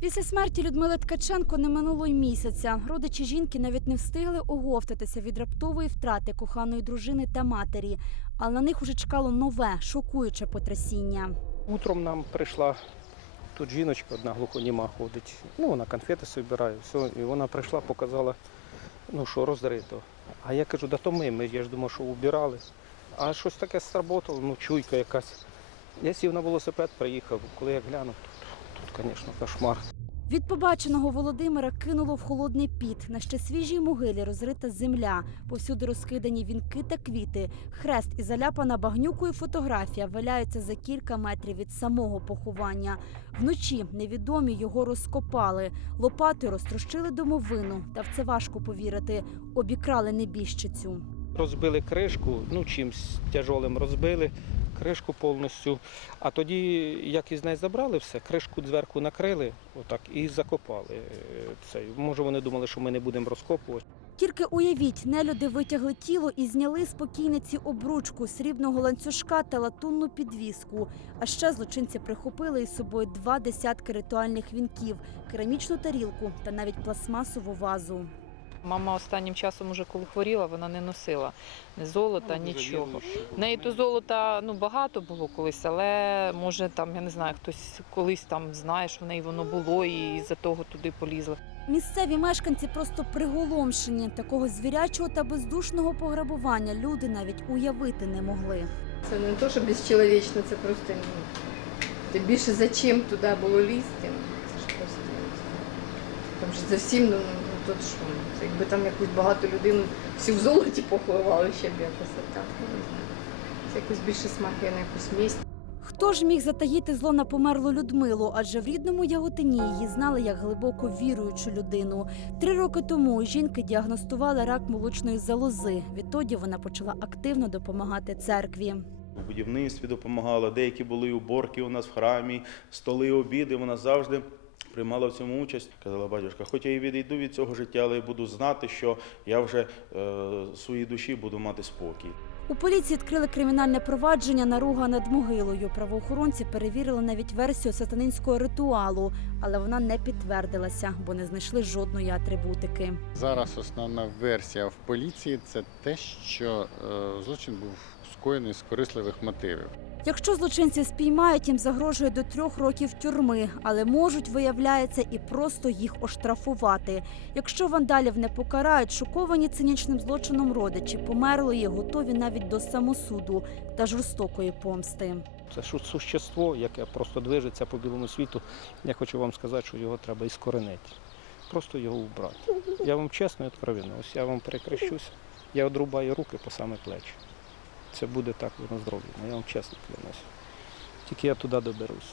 Після смерті Людмили Ткаченко не минуло й місяця. Родичі жінки навіть не встигли оговтатися від раптової втрати коханої дружини та матері. Але на них уже чекало нове, шокуюче потрясіння. Утром нам прийшла тут жіночка, одна глухоніма ходить. Ну, вона конфети збирає, все. І вона прийшла, показала, ну що розрито. А я кажу, да то ми, ми я ж думав, що убирали. А щось таке сработало, ну чуйка якась. Я сів на велосипед, приїхав. Коли я глянув, тут, тут, звісно, кошмар. Від побаченого Володимира кинуло в холодний піт. На ще свіжій могилі розрита земля. Повсюди розкидані вінки та квіти. Хрест і заляпана багнюкою фотографія валяються за кілька метрів від самого поховання. Вночі невідомі його розкопали. Лопатою розтрощили домовину. Та в це важко повірити. Обікрали небіжчицю. Розбили кришку, ну чимсь тяжолим розбили, кришку повністю. А тоді, як із неї забрали все, кришку зверху накрили отак, і закопали. е, Цей. Може, вони думали, що ми не будемо розкопувати. Тільки уявіть, нелюди витягли тіло і зняли з покійниці обручку, срібного ланцюжка та латунну підвіску. А ще злочинці прихопили із собою два десятки ритуальних вінків, керамічну тарілку та навіть пластмасову вазу. Мама останнім часом, уже коли хворіла, вона не носила ні золота, нічого. В неї то золота ну багато було колись, але може там я не знаю, хтось колись там знає, що в неї воно було, і за того туди полізла. Місцеві мешканці просто приголомшені. Такого звірячого та бездушного пограбування люди навіть уявити не могли. Це не то, що безчеловічно, це просто ну, ти більше зачем туди було лізти. ну, Це ж просто. Там ж за всім, ну, ну тут що, це якби там якусь багату людину всю в золоті поховали, ще б якось так. Це якось більше смакує на якусь місць. Хто ж міг затаїти зло на померлу Людмилу? Адже в рідному Яготині її знали як глибоко віруючу людину. Три роки тому жінки діагностували рак молочної залози. Відтоді вона почала активно допомагати церкві. У будівництві допомагала, деякі були уборки у нас в храмі, столи, обіди. Вона завжди приймала в цьому участь. Казала батюшка, хоч я і відійду від цього життя, але я буду знати, що я вже е, своїй душі буду мати спокій. У поліції відкрили кримінальне провадження наруга над могилою. Правоохоронці перевірили навіть версію сатанинського ритуалу, але вона не підтвердилася, бо не знайшли жодної атрибутики. Зараз основна версія в поліції це те, що е, злочин був скоєний з корисливих мотивів. Якщо злочинців спіймають, їм загрожує до трьох років тюрми, але можуть, виявляється, і просто їх оштрафувати. Якщо вандалів не покарають, шоковані цинічним злочином родичі померлої, готові навіть до самосуду та жорстокої помсти. Це существо, яке просто движеться по білому світу. Я хочу вам сказати, що його треба іскоренити. Просто його убрати. Я вам чесно і відкровенно, ось я вам перекрещуся, я одрубаю руки по саме плечі. Це буде так воно зроблено, я вам чесно клянусь. Тільки я туди доберусь.